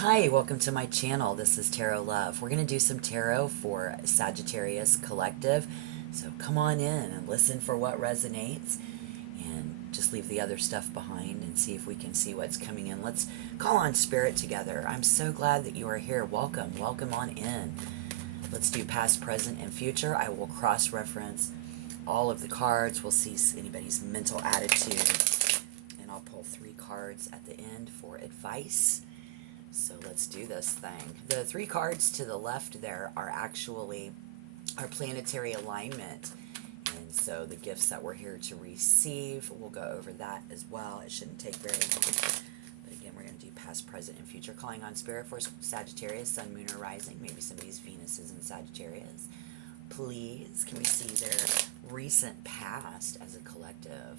Hi, welcome to my channel. This is Tarot Love. We're going to do some tarot for Sagittarius Collective. So come on in and listen for what resonates and just leave the other stuff behind and see if we can see what's coming in. Let's call on Spirit together. I'm so glad that you are here. Welcome. Welcome on in. Let's do past, present, and future. I will cross-reference all of the cards. We'll see anybody's mental attitude. And I'll pull 3 cards at the end for advice. So let's do this thing. The 3 cards to the left there are actually our planetary alignment. And so the gifts that we're here to receive, we'll go over that as well. It shouldn't take very long. But again, we're going to do past, present, and future. Calling on Spirit for Sagittarius, Sun, Moon, or Rising. Maybe somebody's Venus is in Sagittarius. Please, can we see their recent past as a collective?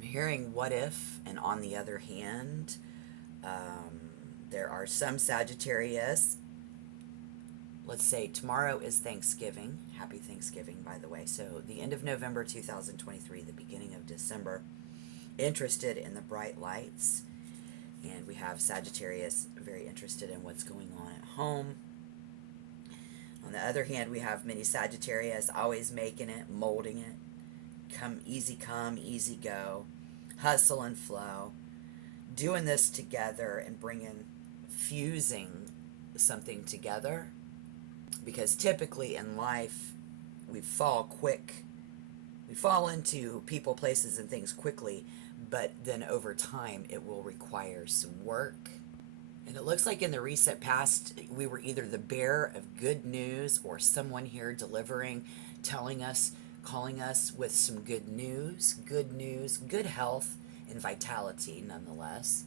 Hearing what if, and on the other hand, there are some Sagittarius. Let's say tomorrow is Thanksgiving. Happy Thanksgiving, by the way. So the end of November 2023, the beginning of December, interested in the bright lights. And we have Sagittarius very interested in what's going on at home. On the other hand, we have many Sagittarius always making it, molding it. Come, easy go. Hustle and flow, doing this together and fusing something together, because typically in life we fall into people, places, and things quickly, but then over time it will require some work. And it looks like in the recent past we were either the bearer of good news or someone here delivering, telling us, calling us with some good news, good health, and vitality nonetheless.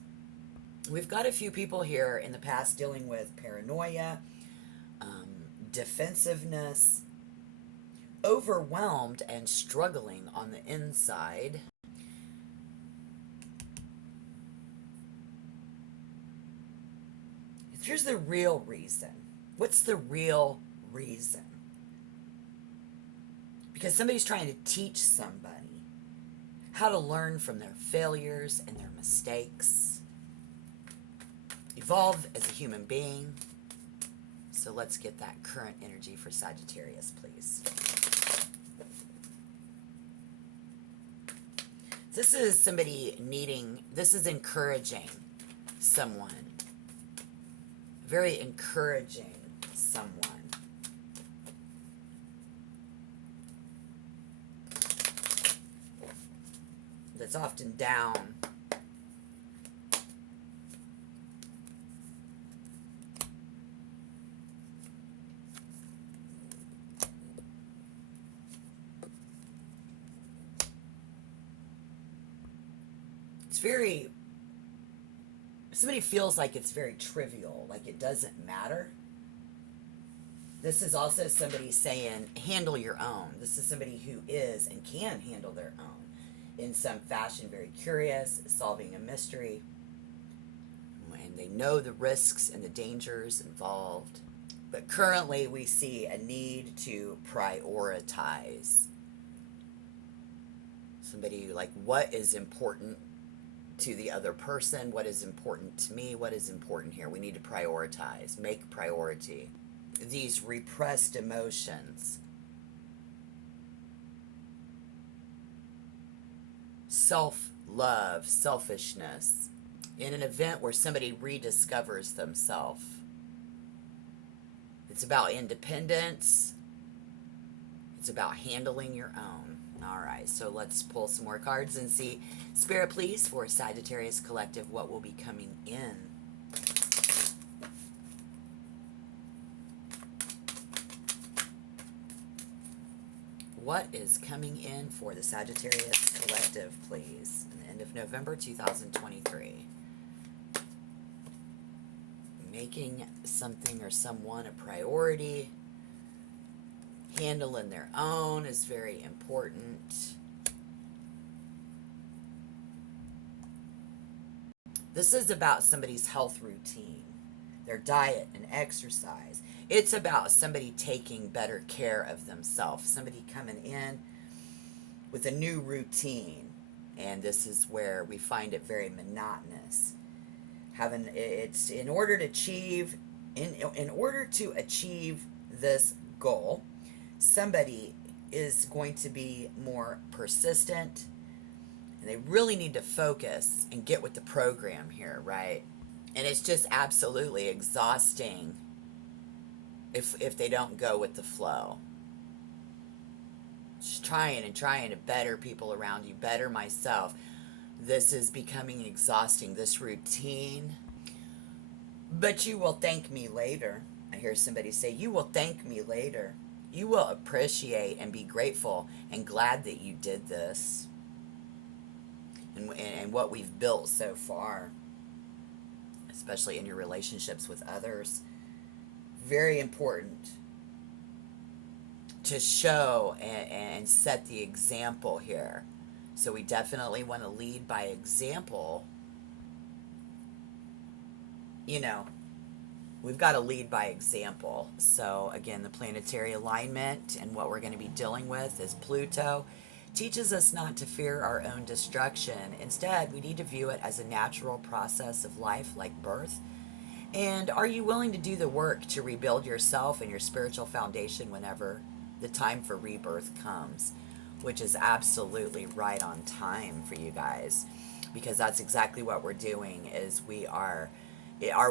We've got a few people here in the past dealing with paranoia, defensiveness, overwhelmed and struggling on the inside. Here's the real reason. What's the real reason? Because somebody's trying to teach somebody how to learn from their failures and their mistakes. Evolve as a human being. So let's get that current energy for Sagittarius, please. This is somebody this is encouraging someone. Very encouraging someone. That's often down. Somebody feels like it's very trivial, like it doesn't matter. This is also somebody saying, handle your own. This is somebody who is and can handle their own in some fashion, very curious, solving a mystery, and they know the risks and the dangers involved. But currently we see a need to prioritize. Somebody like, what is important to the other person? What is important to me? What is important here? We need to prioritize, make priority. These repressed emotions. Self-love, selfishness. In an event where somebody rediscovers themselves. It's about independence. It's about handling your own. All right, so let's pull some more cards and see, Spirit, please, for Sagittarius Collective, what will be coming in. What is coming in for the Sagittarius Collective, please, at the end of November 2023? Making something or someone a priority. Handling their own is very important. This is about somebody's health routine. their diet and exercise. It's about somebody taking better care of themselves, somebody coming in with a new routine. And this is where we find it very monotonous. It's in order to achieve in order to achieve this goal, somebody is going to be more persistent, and they really need to focus and get with the program here, right? And it's just absolutely exhausting if they don't go with the flow. Just trying and trying to better people around you, better myself. This is becoming exhausting, this routine. But you will thank me later. I hear somebody say, you will thank me later. You will appreciate and be grateful and glad that you did this. And what we've built so far, especially in your relationships with others. Very important to show and set the example here. So we definitely want to lead by example. You know, we've got to lead by example. So again, the planetary alignment and what we're going to be dealing with is Pluto. Teaches us not to fear our own destruction. Instead, we need to view it as a natural process of life, like birth. And are you willing to do the work to rebuild yourself and your spiritual foundation whenever the time for rebirth comes? Which is absolutely right on time for you guys, because that's exactly what we're doing. Is we are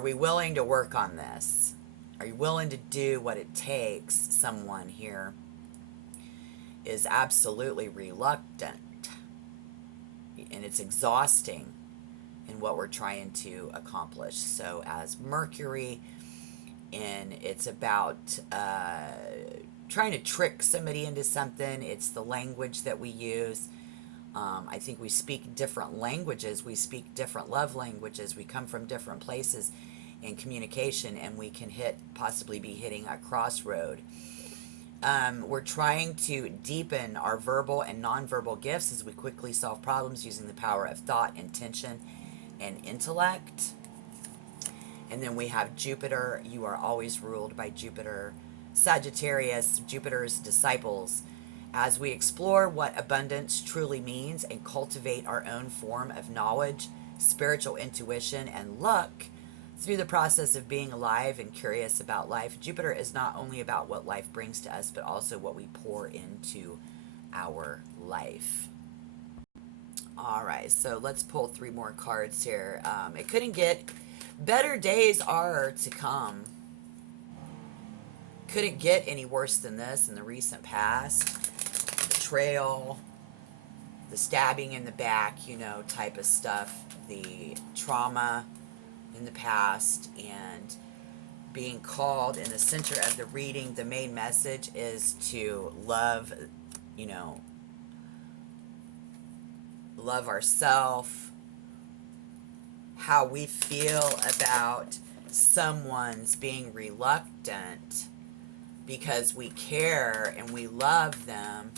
we willing to work on this? Are you willing to do what it takes? Someone here is absolutely reluctant, and it's exhausting in what we're trying to accomplish. So as Mercury, and it's about trying to trick somebody into something. It's the language that we use. I think we speak different languages. We speak different love languages. We come from different places in communication, and we can possibly be hitting a crossroad. We're trying to deepen our verbal and nonverbal gifts as we quickly solve problems using the power of thought, intention, and intellect. And then we have Jupiter. You are always ruled by Jupiter. Sagittarius, Jupiter's disciples. As we explore what abundance truly means and cultivate our own form of knowledge, spiritual intuition, and luck, through the process of being alive and curious about life, Jupiter is not only about what life brings to us, but also what we pour into our life. All right, so let's pull 3 more cards here. It couldn't get better. Days are to come. Couldn't get any worse than this in the recent past. Betrayal, the stabbing in the back, type of stuff, the trauma in the past, and being called in the center of the reading. The main message is to love, love ourselves, how we feel about someone's being reluctant because we care and we love them.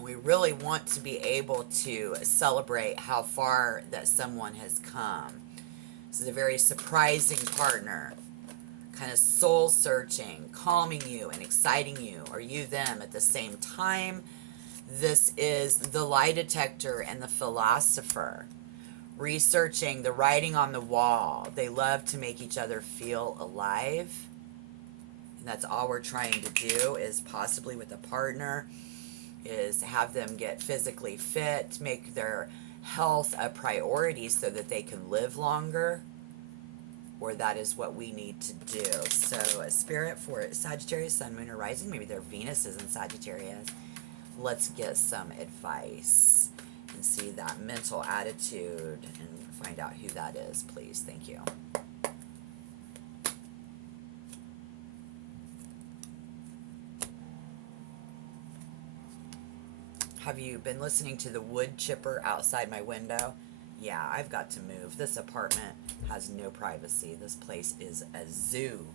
We really want to be able to celebrate how far that someone has come. This is a very surprising partner, kind of soul searching, calming you and exciting you, or you them at the same time. This is the lie detector and the philosopher, researching the writing on the wall. They love to make each other feel alive, and that's all we're trying to do, is possibly with a partner, is have them get physically fit, make their health a priority so that they can live longer, or that is what we need to do. So a spirit for Sagittarius, Sun, Moon, or Rising, maybe their Venus is in Sagittarius. Let's get some advice and see that mental attitude and find out who that is, please. Thank you. Have you been listening to the wood chipper outside my window? Yeah, I've got to move. This apartment has no privacy. This place is a zoo.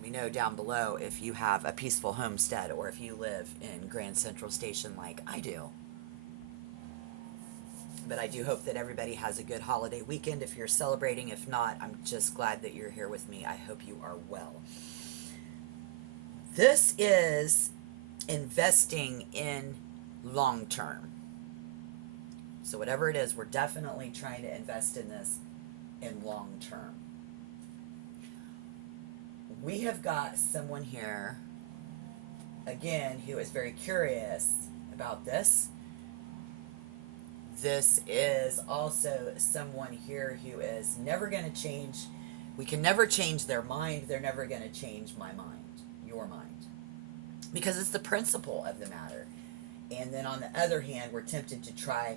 Let me know down below if you have a peaceful homestead or if you live in Grand Central Station like I do. But I do hope that everybody has a good holiday weekend if you're celebrating. If not, I'm just glad that you're here with me. I hope you are well. This is investing in long term. So whatever it is, we're definitely trying to invest in this in long term. We have got someone here, again, who is very curious about this. This is also someone here who is never going to change. We can never change their mind. They're never going to change my mind, your mind. Because it's the principle of the matter. And then on the other hand, we're tempted to try,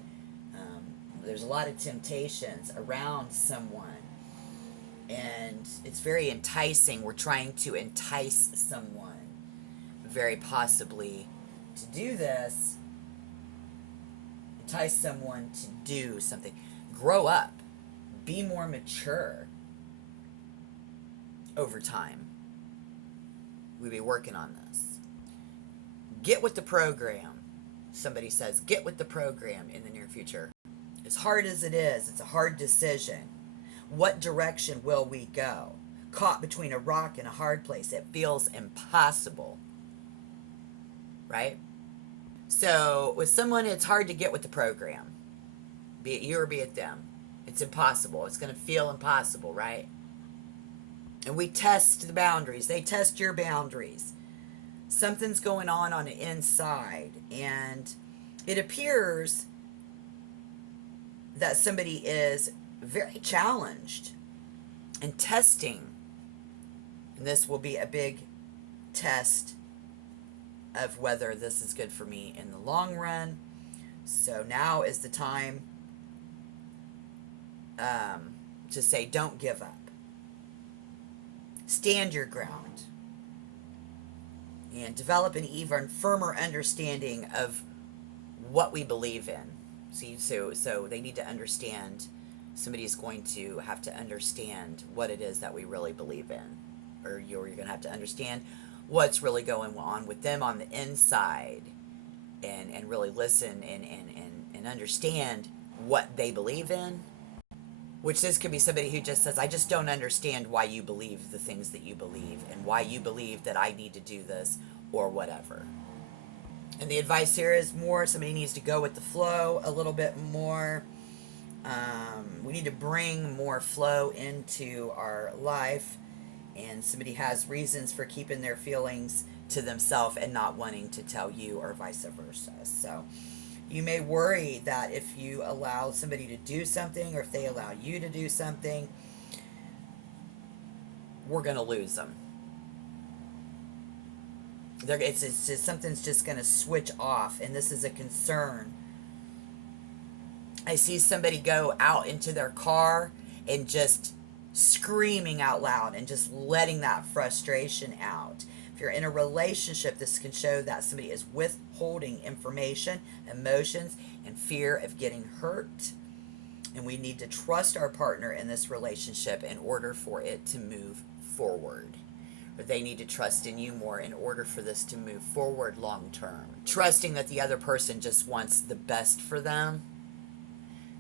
there's a lot of temptations around someone. And it's very enticing. We're trying to entice someone, very possibly, to do this. Entice someone to do something. Grow up. Be more mature over time. We'll be working on this. Get with the program. Somebody says, get with the program in the near future. As hard as it is, it's a hard decision. What direction will we go? Caught between a rock and a hard place. It feels impossible. Right? So with someone, it's hard to get with the program. Be it you or be it them. It's impossible. It's going to feel impossible, right? And we test the boundaries. They test your boundaries. Something's going on the inside. And it appears that somebody is very challenged and testing. And this will be a big test of whether this is good for me in the long run. So now is the time to say, don't give up. Stand your ground. And develop an even firmer understanding of what we believe in. See, so they need to understand. Somebody's going to have to understand what it is that we really believe in. Or you're going to have to understand what's really going on with them on the inside. And really listen and understand what they believe in. Which this could be somebody who just says, I just don't understand why you believe the things that you believe. And why you believe that I need to do this or whatever. And the advice here is more, somebody needs to go with the flow a little bit more. We need to bring more flow into our life. And somebody has reasons for keeping their feelings to themselves and not wanting to tell you, or vice versa. So you may worry that if you allow somebody to do something, or if they allow you to do something, we're going to lose them. It's just, something's just going to switch off, and this is a concern. I see somebody go out into their car and just screaming out loud and just letting that frustration out. If you're in a relationship, this can show that somebody is withholding information, emotions, and fear of getting hurt. And we need to trust our partner in this relationship in order for it to move forward. Or they need to trust in you more in order for this to move forward long term. Trusting that the other person just wants the best for them.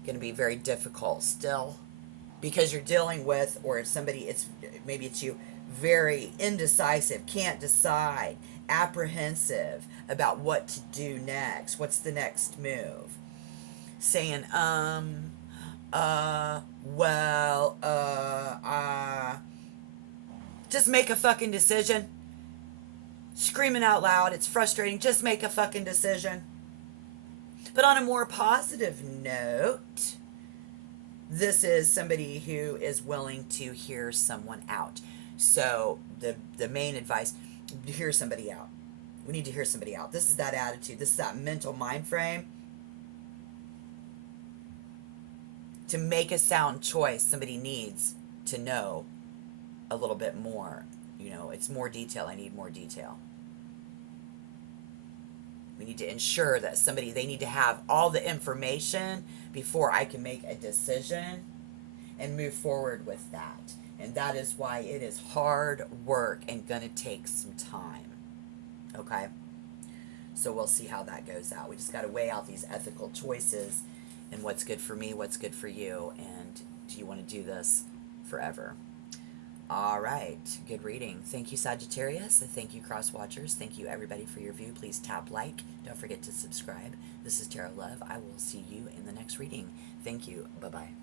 Going to be very difficult still. Because you're dealing with, or if somebody, maybe it's you, very indecisive, can't decide, apprehensive about what to do next. What's the next move? Saying, just make a fucking decision. Screaming out loud, it's frustrating, just make a fucking decision. But on a more positive note, this is somebody who is willing to hear someone out. So the main advice, hear somebody out. We need to hear somebody out. This is that attitude. This is that mental mind frame. To make a sound choice, somebody needs to know a little bit more. You know, it's more detail. I need more detail. We need to ensure that they need to have all the information before I can make a decision and move forward with that. And that is why it is hard work and going to take some time. Okay? So we'll see how that goes out. We just got to weigh out these ethical choices and what's good for me, what's good for you, and do you want to do this forever? All right, good reading. Thank you, Sagittarius. Thank you, Cross Watchers. Thank you, everybody, for your view. Please tap like. Don't forget to subscribe. This is Tarot Love. I will see you in the next reading. Thank you. Bye-bye.